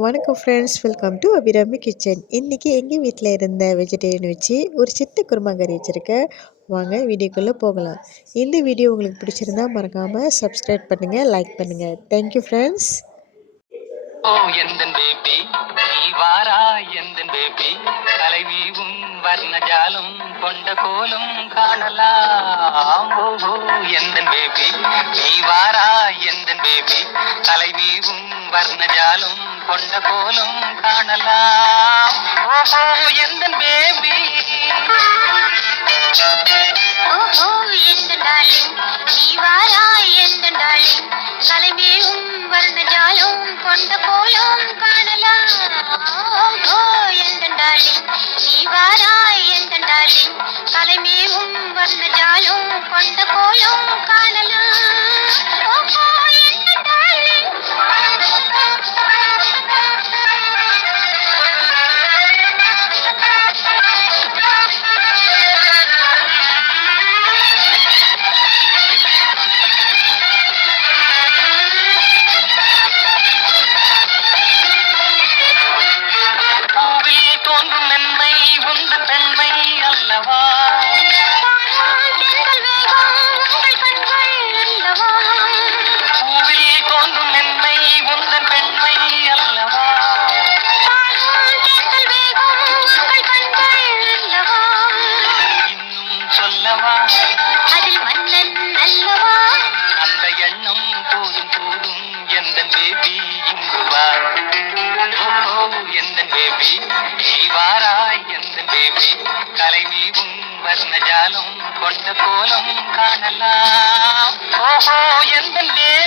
வணக்கம் friends, welcome to Abirami kitchen. இன்றைக்கி எங்கள் வீட்டில் இருந்த வெஜிடேரியன் வச்சு ஒரு சின்ன குருமாங்கறி வச்சுருக்கேன். வாங்க வீடியோக்குள்ளே போகலாம். இந்த வீடியோ உங்களுக்கு பிடிச்சிருந்தா மறக்காமல் சப்ஸ்கிரைப் பண்ணுங்கள், லைக் பண்ணுங்கள். Thank you friends. ஓ எந்தன் பேபி நீ வாரா எந்தன் பேபி கலைவீவும் வர்ணஜாலம் கொண்ட கோலம் காணலாம். ஓ எந்தன் பேபி நீ வாரா எந்தன் பேபி கலைவீவும் வர்ணஜாலம் கொண்ட கோலம் காணலாம். ஓஹோ எந்தன் பேபி ஓஹோ எந்தன் டார்லிங் நீ வாரா எந்தன் டார்லிங் கலைமேவும் வர்ணஜாலம் கொண்ட கோலம் காணலாம். ஓஹோ எந்தன் டார்லிங் நீ வாரா எந்தன் டார்லிங் கலைமேவும் வர்ணஜாலம் கொண்ட கோலம் காணலாம். ஓஹோ எந்தன் டார்லிங் பூவில் தோன்றும் மென்மை உந்தன் பெண்மை அல்லவா. தென்றல் வேகம் உங்கள் கண்கள் அல்லவா. பூவில் தோன்றும் மென்மை உந்தன் பெண்மை அல்லவா. தென்றல் வேகம் உங்கள் கண்கள் அல்லவா. இன்னும் சொல்லவா அதில் மன்னன் அல்லவா. அந்த எண்ணம் போதும் போதும் எந்தன் பேபி இங்கு வா. ஓ எந்தன் பேபி நீ வாராய் எந்தன் பேபி கலைமீவும் வர்ணஜாலம் கொண்ட கோலம் காணலாம். ஓஹோ எந்தன் பேபி